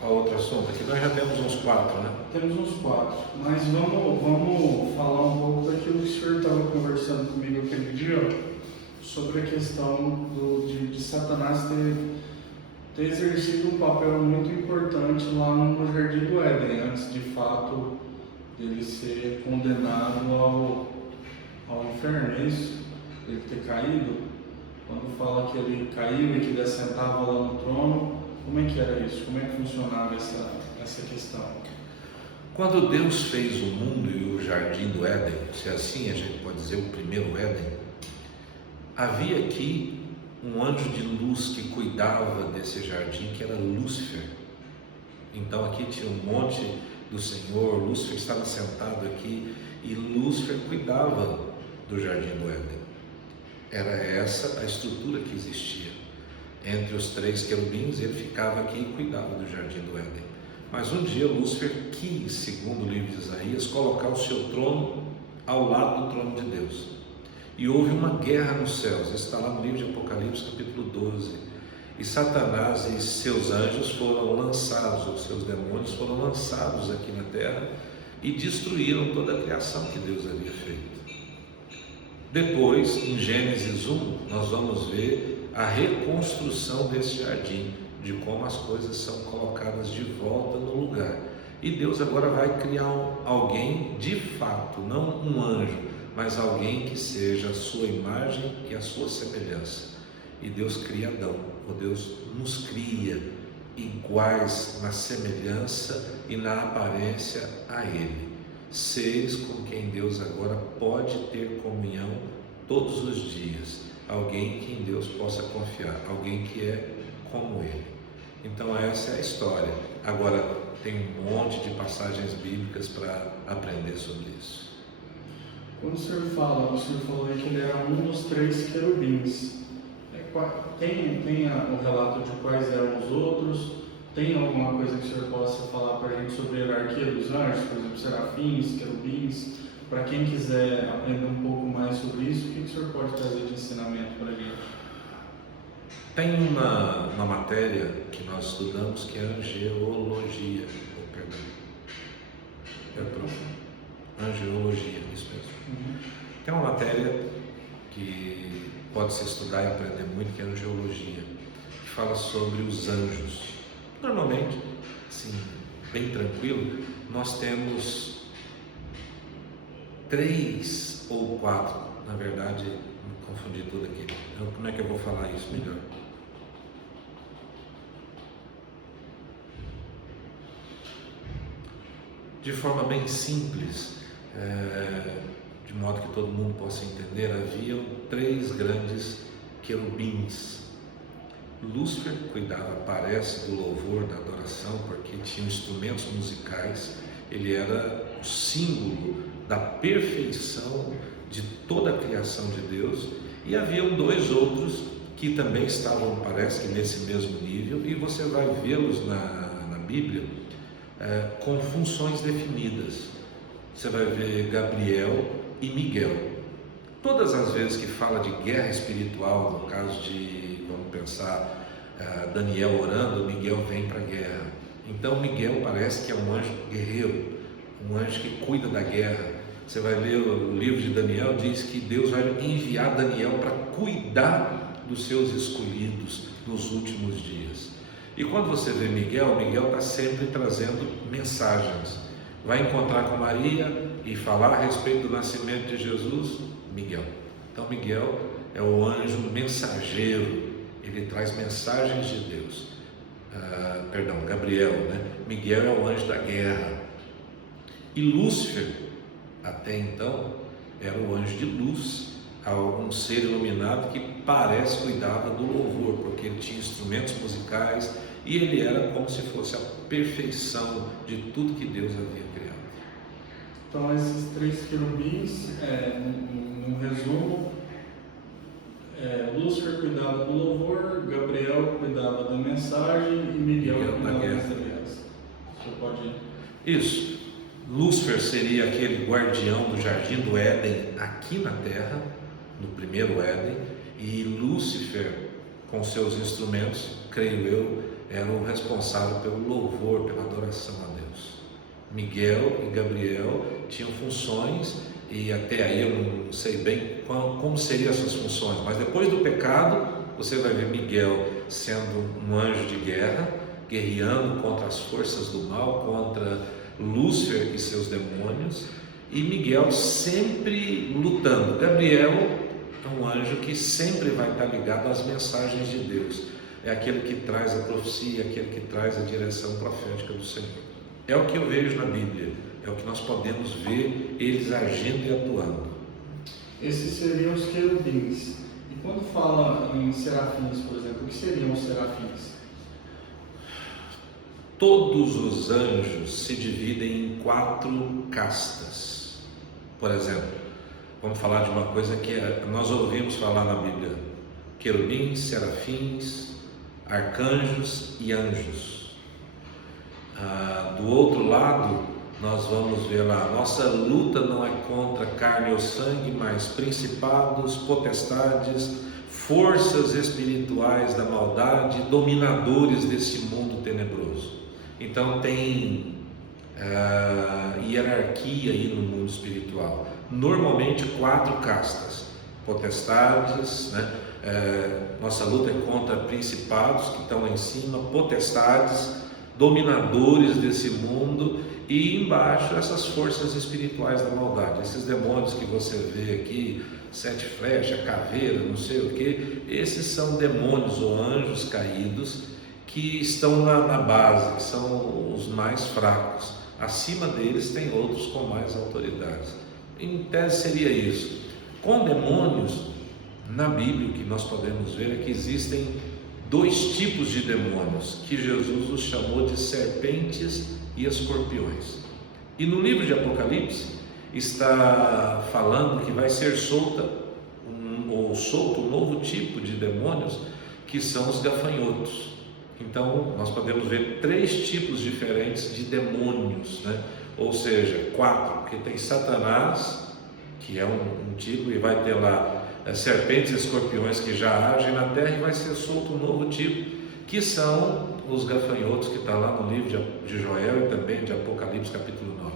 Qual outro assunto? Aqui nós já temos uns 4, né? Temos uns 4, mas vamos falar um pouco daquilo que o senhor estava conversando comigo aquele dia, sobre a questão de Satanás ter exercido um papel muito importante lá no Jardim do Éden, antes de fato dele ser condenado ao inferno, é isso? Ele ter caído. Quando fala que ele caiu e que ele assentava lá no trono, como é que era isso? Como é que funcionava essa questão? Quando Deus fez o mundo e o Jardim do Éden, se assim a gente pode dizer, o primeiro Éden, havia aqui um anjo de luz que cuidava desse jardim, que era Lúcifer. Então aqui tinha um monte do Senhor, Lúcifer estava sentado aqui e Lúcifer cuidava do Jardim do Éden. Era essa a estrutura que existia. Entre os 3 querubins, ele ficava aqui e cuidava do Jardim do Éden. Mas um dia Lúcifer quis, segundo o livro de Isaías, colocar o seu trono ao lado do trono de Deus. E houve uma guerra nos céus. Isso está lá no livro de Apocalipse, capítulo 12. E Satanás e seus anjos foram lançados, ou seus demônios foram lançados aqui na terra e destruíram toda a criação que Deus havia feito. Depois, em Gênesis 1, nós vamos ver a reconstrução desse jardim, de como as coisas são colocadas de volta no lugar. E Deus agora vai criar alguém de fato, não um anjo, mas alguém que seja a sua imagem e a sua semelhança. E Deus cria Adão, ou Deus nos cria iguais na semelhança e na aparência a Ele. Seres com quem Deus agora pode ter comunhão todos os dias, alguém que em Deus possa confiar, alguém que é como Ele. Então essa é a história. Agora tem um monte de passagens bíblicas para aprender sobre isso. Quando o senhor falou aí que ele era um dos 3 querubins. Tem o relato de quais eram os outros? Tem alguma coisa que o senhor possa falar para a gente sobre a hierarquia dos anjos, por exemplo, serafins, querubins? Para quem quiser aprender um pouco mais sobre isso, o que o senhor pode trazer de ensinamento para a gente? Tem uma matéria que nós estudamos que é angeologia, angeologia, isso mesmo. Tem uma matéria que pode se estudar e aprender muito, que é angeologia, que fala sobre os anjos. Normalmente, assim, bem tranquilo, nós temos 3 ou 4, na verdade, me confundi tudo aqui. Então, como é que eu vou falar isso melhor? De forma bem simples, de modo que todo mundo possa entender, haviam 3 grandes querubins. Lúcifer cuidava, parece, do louvor, da adoração, porque tinha instrumentos musicais. Ele era o símbolo da perfeição de toda a criação de Deus. E haviam 2 outros que também estavam, parece que nesse mesmo nível, e você vai vê-los na Bíblia com funções definidas. Você vai ver Gabriel e Miguel. Todas as vezes que fala de guerra espiritual, no caso de, vamos pensar, Daniel orando, Miguel vem para a guerra. Então Miguel parece que é um anjo guerreiro, um anjo que cuida da guerra. Você vai ler o livro de Daniel, diz que Deus vai enviar Daniel para cuidar dos seus escolhidos nos últimos dias. E quando você vê Miguel, Miguel está sempre trazendo mensagens. Vai encontrar com Maria e falar a respeito do nascimento de Jesus, Miguel. Então Miguel é o anjo mensageiro, ele traz mensagens de Deus. Gabriel, né? Miguel é o anjo da guerra. E Lúcifer, até então, era o anjo de luz, um ser iluminado que parece cuidava do louvor, porque ele tinha instrumentos musicais e ele era como se fosse a perfeição de tudo que Deus havia criado. Então esses 3 querubins, no resumo, Lúcifer cuidava do louvor, Gabriel cuidava da mensagem e Miguel cuidava das guerras. Você pode... Isso. Lúcifer seria aquele guardião do Jardim do Éden aqui na terra, no primeiro Éden, e Lúcifer, com seus instrumentos, creio eu, eram o responsável pelo louvor, pela adoração a Deus. Miguel e Gabriel tinham funções, e até aí eu não sei bem como seriam essas funções, mas depois do pecado você vai ver Miguel sendo um anjo de guerra, guerreando contra as forças do mal, contra Lúcifer e seus demônios, e Miguel sempre lutando. Gabriel é um anjo que sempre vai estar ligado às mensagens de Deus, é aquele que traz a profecia, aquele que traz a direção profética do Senhor. É o que eu vejo na Bíblia, é o que nós podemos ver eles agindo e atuando. Esses seriam os querubins. E quando fala em serafins, por exemplo, o que seriam os serafins? Todos os anjos se dividem em 4 castas. Por exemplo, vamos falar de uma coisa que nós ouvimos falar na Bíblia: querubins, serafins, arcanjos e anjos. Do outro lado, nós vamos ver lá: nossa luta não é contra carne ou sangue, mas principados, potestades, forças espirituais da maldade, dominadores desse mundo tenebroso. Então tem hierarquia aí no mundo espiritual. Normalmente 4 castas: potestades, né? Nossa luta é contra principados que estão lá em cima, potestades, dominadores desse mundo, e embaixo essas forças espirituais da maldade, esses demônios que você vê aqui, 7 flechas, caveira, não sei o que, esses são demônios ou anjos caídos que estão na base, que são os mais fracos. Acima deles tem outros com mais autoridade. Em tese seria isso. Com demônios, na Bíblia o que nós podemos ver é que existem 2 tipos de demônios, que Jesus os chamou de serpentes e escorpiões. E no livro de Apocalipse está falando que vai ser solto um novo tipo de demônios, que são os gafanhotos. Então nós podemos ver 3 tipos diferentes de demônios, né? Ou seja, 4, porque tem Satanás, que é um tipo, e vai ter lá serpentes e escorpiões que já agem na terra, e vai ser solto um novo tipo, que são os gafanhotos, que está lá no livro de Joel e também de Apocalipse capítulo 9.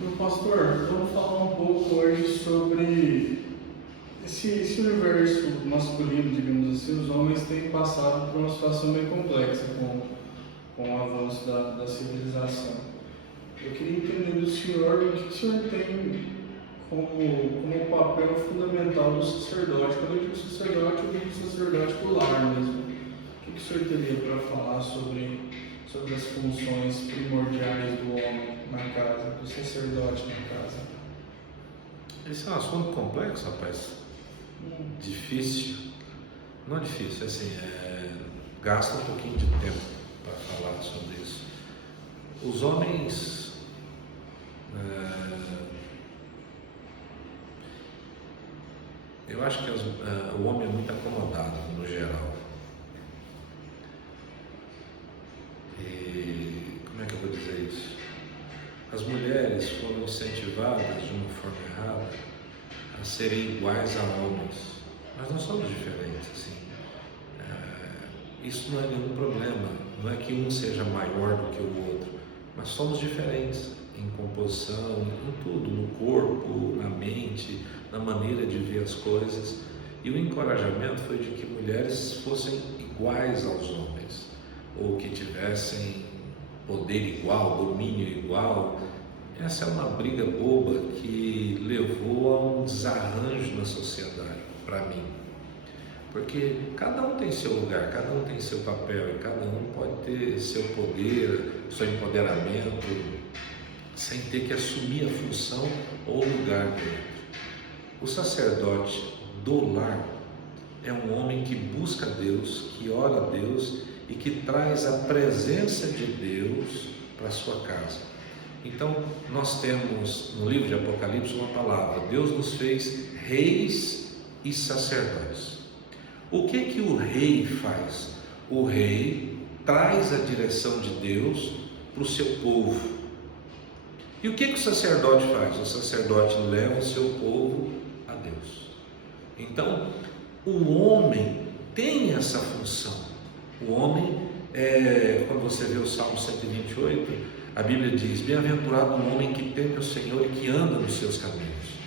Meu pastor, vamos falar um pouco hoje sobre esse universo masculino, digamos assim. Os homens têm passado por uma situação bem complexa com o avanço da civilização. Eu queria entender do senhor o que o senhor tem como papel fundamental do sacerdote. Quando eu digo sacerdote, eu digo sacerdote do lar mesmo. O que o senhor teria para falar sobre as funções primordiais do homem na casa, do sacerdote na casa? Esse é um assunto complexo, rapaz. Difícil. Não é difícil, assim, gasta um pouquinho de tempo para falar sobre isso. Os homens eu acho que o homem é muito acomodado no geral. E como é que eu vou dizer isso? As mulheres foram incentivadas de uma forma errada a serem iguais a homens. Nós não somos diferentes, assim. Isso não é nenhum problema. Não é que um seja maior do que o outro, mas somos diferentes em composição, em tudo, no corpo, na mente, na maneira de ver as coisas. E o encorajamento foi de que mulheres fossem iguais aos homens, ou que tivessem poder igual, domínio igual. Essa é uma briga boba que levou a um desarranjo na sociedade, para mim. Porque cada um tem seu lugar, cada um tem seu papel, e cada um pode ter seu poder, seu empoderamento, sem ter que assumir a função ou o lugar do outro. O sacerdote do lar é um homem que busca Deus, que ora a Deus e que traz a presença de Deus para a sua casa. Então, nós temos no livro de Apocalipse uma palavra: Deus nos fez reis e sacerdotes. O que o rei faz? O rei traz a direção de Deus para o seu povo. E o que o sacerdote faz? O sacerdote leva o seu povo a Deus. Então, o homem tem essa função. O homem, quando você vê o Salmo 128, a Bíblia diz: bem-aventurado o homem que teme o Senhor e que anda nos seus caminhos,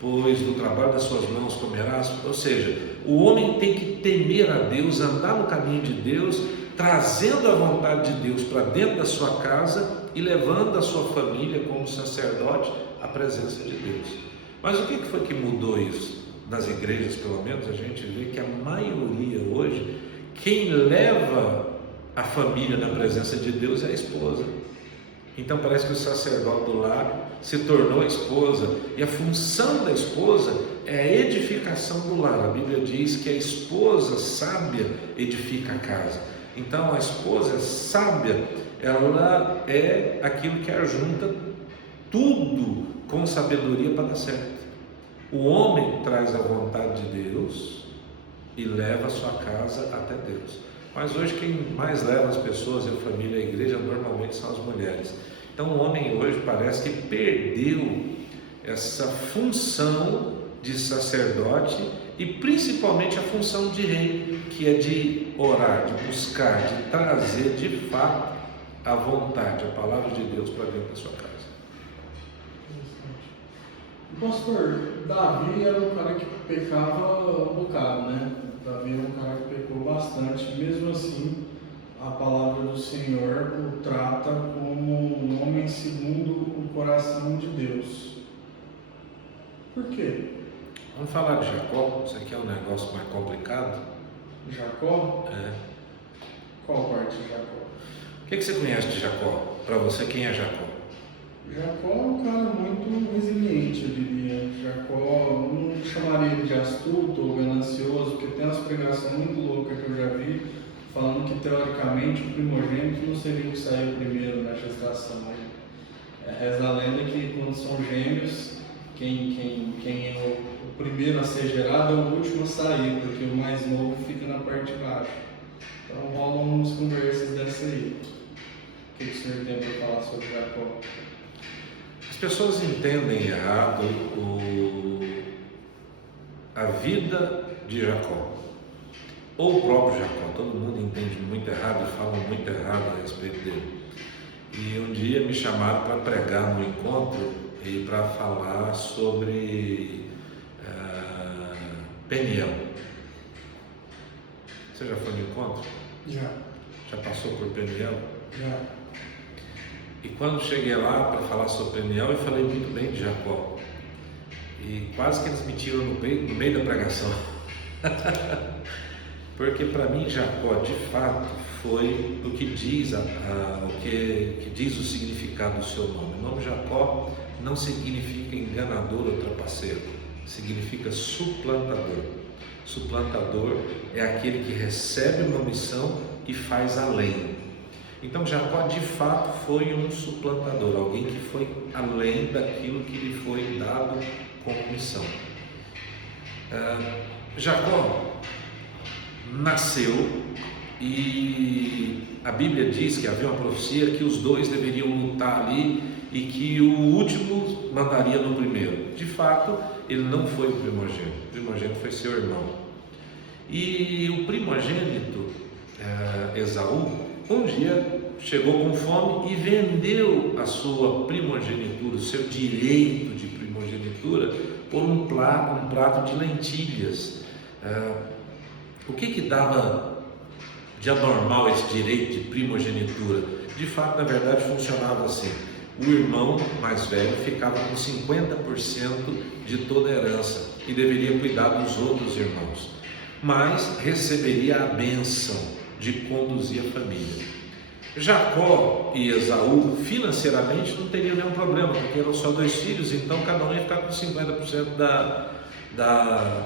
pois do trabalho das suas mãos comerás. Ou seja, o homem tem que temer a Deus, andar no caminho de Deus, trazendo a vontade de Deus para dentro da sua casa e levando a sua família como sacerdote à presença de Deus. Mas o que foi que mudou isso? Nas igrejas, pelo menos, a gente vê que a maioria hoje, quem leva a família na presença de Deus é a esposa. Então parece que o sacerdote do lar se tornou a esposa, e a função da esposa é a edificação do lar. A Bíblia diz que a esposa sábia edifica a casa. Então a esposa sábia, ela é aquilo que ajunta tudo com sabedoria para dar certo. O homem traz a vontade de Deus e leva a sua casa até Deus. Mas hoje quem mais leva as pessoas e a família à igreja normalmente são as mulheres. Então o homem hoje parece que perdeu essa função de sacerdote e principalmente a função de rei, que é de orar, de buscar, de trazer de fato a vontade, a palavra de Deus para dentro da sua casa. Pastor, Davi era um cara que pecava um bocado, né? Davi era um cara que pecou bastante. Mesmo assim, a palavra do Senhor o trata como um homem segundo o coração de Deus. Por quê? Vamos falar de Jacó. Isso aqui é um negócio mais complicado. Jacó? É. Qual parte de Jacó? O que você conhece de Jacó? Para você, quem é Jacó? Jacó é um cara muito resiliente, eu diria. Jacó, não chamaria ele de astuto ou ganancioso, porque tem umas pregações muito loucas que eu já vi, falando que teoricamente o primogênito não seria o que saiu primeiro na gestação. Reza a lenda que quando são gêmeos, quem é o primeiro a ser gerado é o último a sair, porque o mais novo fica na parte de baixo. Então rolam umas conversas dessa aí. O que o senhor tem para falar sobre Jacó? As pessoas entendem errado a vida de Jacó, ou o próprio Jacó. Todo mundo entende muito errado e fala muito errado a respeito dele. E um dia me chamaram para pregar no encontro e para falar sobre Peniel. Você já foi no encontro? Já. Já passou por Peniel? Já. E quando cheguei lá para falar sobre Peniel, eu falei muito bem de Jacó. E quase que eles me tiram no meio da pregação. Porque para mim Jacó, de fato, foi o que diz, o que diz o significado do seu nome. O nome Jacó não significa enganador ou trapaceiro, significa suplantador. Suplantador é aquele que recebe uma missão e faz além. Então Jacó de fato foi um suplantador, alguém que foi além daquilo que lhe foi dado como missão. Jacó nasceu e a Bíblia diz que havia uma profecia que os dois deveriam lutar ali e que o último mandaria no primeiro. De fato, ele não foi o primogênito foi seu irmão. E o primogênito, Esaú, um dia chegou com fome e vendeu a sua primogenitura, o seu direito de primogenitura, por um prato de lentilhas. O que dava de anormal esse direito de primogenitura? De fato, na verdade, funcionava assim: o irmão mais velho ficava com 50% de toda a herança e deveria cuidar dos outros irmãos, mas receberia a bênção de conduzir a família. Jacó e Esaú financeiramente não teriam nenhum problema, porque eram só dois filhos, então cada um ia ficar com 50% da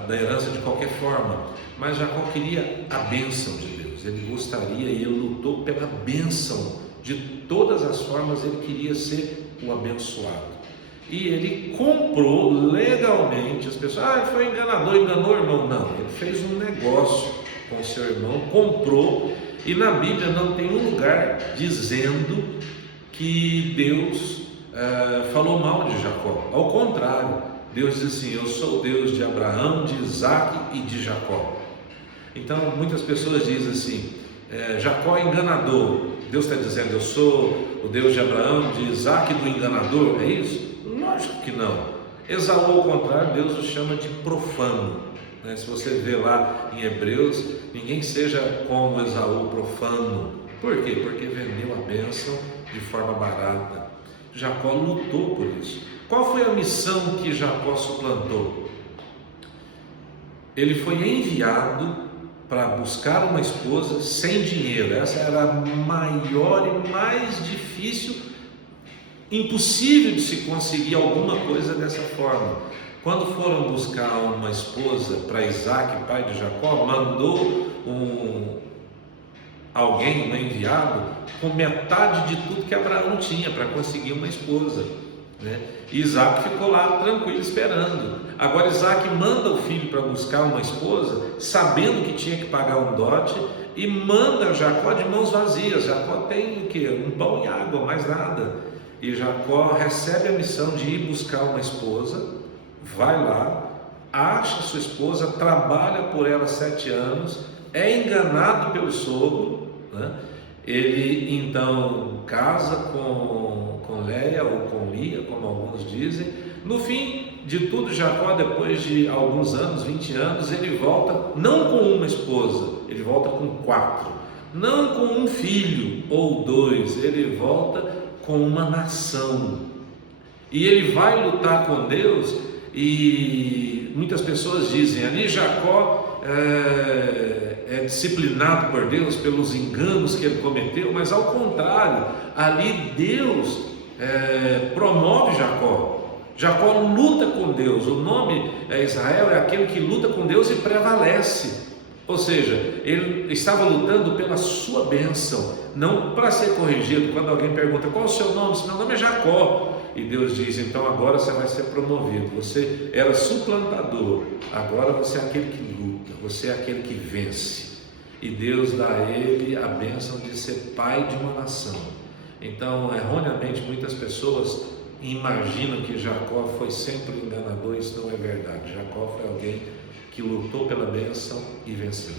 herança de qualquer forma. Mas Jacó queria a bênção de Deus, ele gostaria e ele lutou pela bênção de todas as formas, ele queria ser o abençoado. E ele comprou legalmente, as pessoas, ele foi enganador, enganou o irmão. Não, ele fez um negócio com seu irmão, comprou, e na Bíblia não tem um lugar dizendo que Deus falou mal de Jacó. Ao contrário, Deus diz assim: eu sou o Deus de Abraão, de Isaac e de Jacó. Então muitas pessoas dizem assim, Jacó é enganador. Deus está dizendo: eu sou o Deus de Abraão, de Isaac e do enganador. É isso? Lógico que não. Esaú, ao contrário, Deus o chama de profano. Se você vê lá em Hebreus, ninguém seja como Esaú, profano. Por quê? Porque vendeu a bênção de forma barata. Jacó lutou por isso. Qual foi a missão que Jacó suplantou? Ele foi enviado para buscar uma esposa sem dinheiro. Essa era a maior e mais difícil, impossível de se conseguir alguma coisa dessa forma. Quando foram buscar uma esposa para Isaac, pai de Jacó, mandou alguém, um enviado, com metade de tudo que Abraão tinha para conseguir uma esposa, Isaac ficou lá tranquilo esperando. Agora Isaac manda o filho para buscar uma esposa, sabendo que tinha que pagar um dote, e manda Jacó de mãos vazias. Jacó tem o quê? Um pão e água, mais nada. E Jacó recebe a missão de ir buscar uma esposa, vai lá, acha sua esposa, trabalha por ela 7 anos, é enganado pelo sogro, Ele então casa com Léia ou com Lia, como alguns dizem. No fim de tudo, Jacó, depois de alguns anos, 20 anos, ele volta não com uma esposa, ele volta com 4, não com um filho ou 2, ele volta com uma nação, e ele vai lutar com Deus. E muitas pessoas dizem ali, Jacó é disciplinado por Deus pelos enganos que ele cometeu, mas ao contrário, ali Deus promove Jacó. Jacó luta com Deus. O nome Israel é aquele que luta com Deus e prevalece. Ou seja, ele estava lutando pela sua bênção, não para ser corrigido. Quando alguém pergunta: qual é o seu nome? Meu nome é Jacó. E Deus diz: então agora você vai ser promovido. Você era suplantador, agora você é aquele que luta, você é aquele que vence. E Deus dá a ele a bênção de ser pai de uma nação. Então, erroneamente, muitas pessoas imaginam que Jacó foi sempre enganador. Isso não é verdade. Jacó foi alguém que lutou pela bênção e venceu.